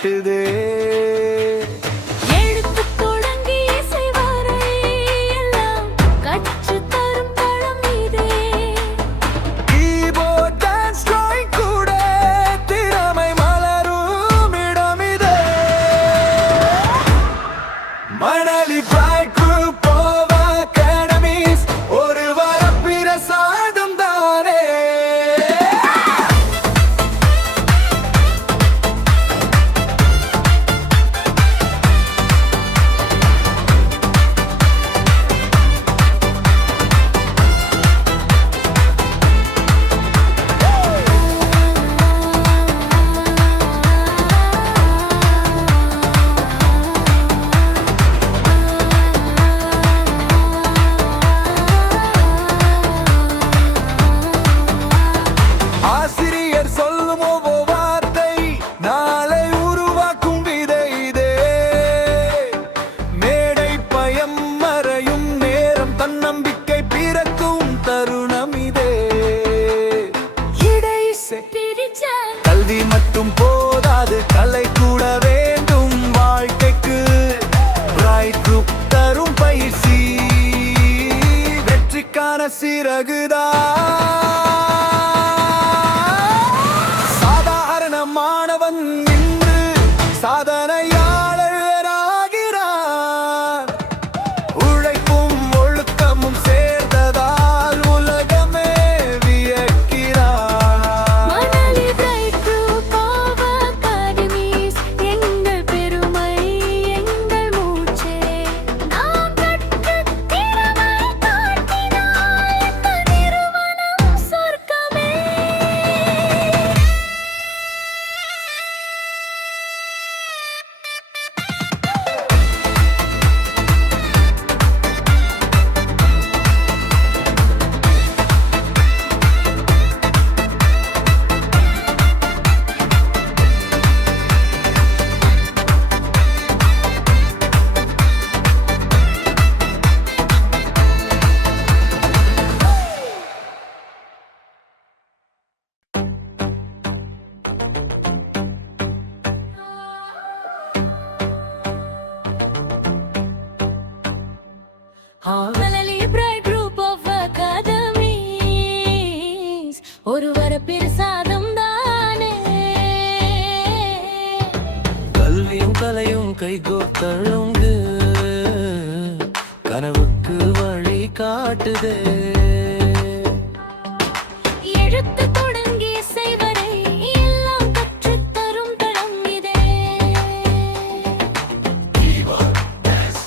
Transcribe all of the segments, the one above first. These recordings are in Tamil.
காட்டுதே. கல்வி மட்டும் போதாது, கலை கூட வேண்டும் வாழ்க்கைக்கு. பிரைட் குரூப் தரும் பயிற்சி வெற்றிக்கான சிறகுதான். சாதாரண மாணவன் இன்று சாதனையாளராகிறார். உழைப்பும் ஒழுக்கமும் சேர்ந்ததால் உலகமே வியக்கிறார். ஒரு வரப்பிரசாதம் தானே. கல்வியும் கலையும் கைகோத்தழுங்கு கனவுக்கு வழி காட்டுதே. எழுத்து தொடங்கி செய்வரை எல்லாம் கற்றுத் தரும் தடம் இதே. கீபோர்ட் டான்ஸ்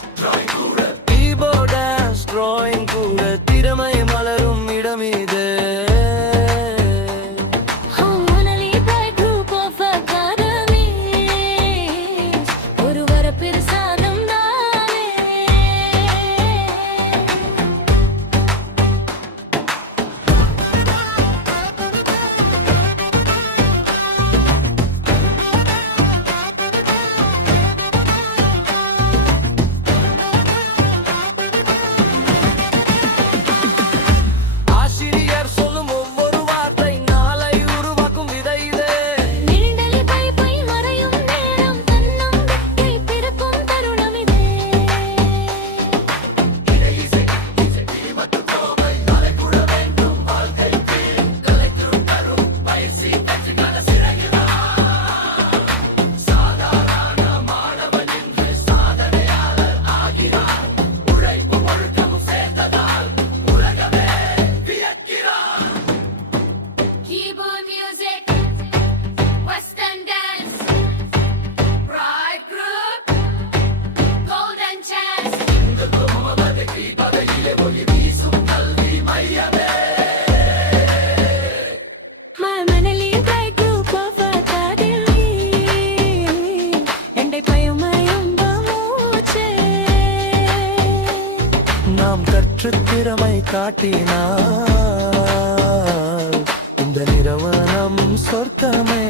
டிராயிங் கூட திறமை மலரும் இடம் இதே. நாம் கற்று திறமை காட்டினார் இந்த நிறுவனம் சொர்க்கமே.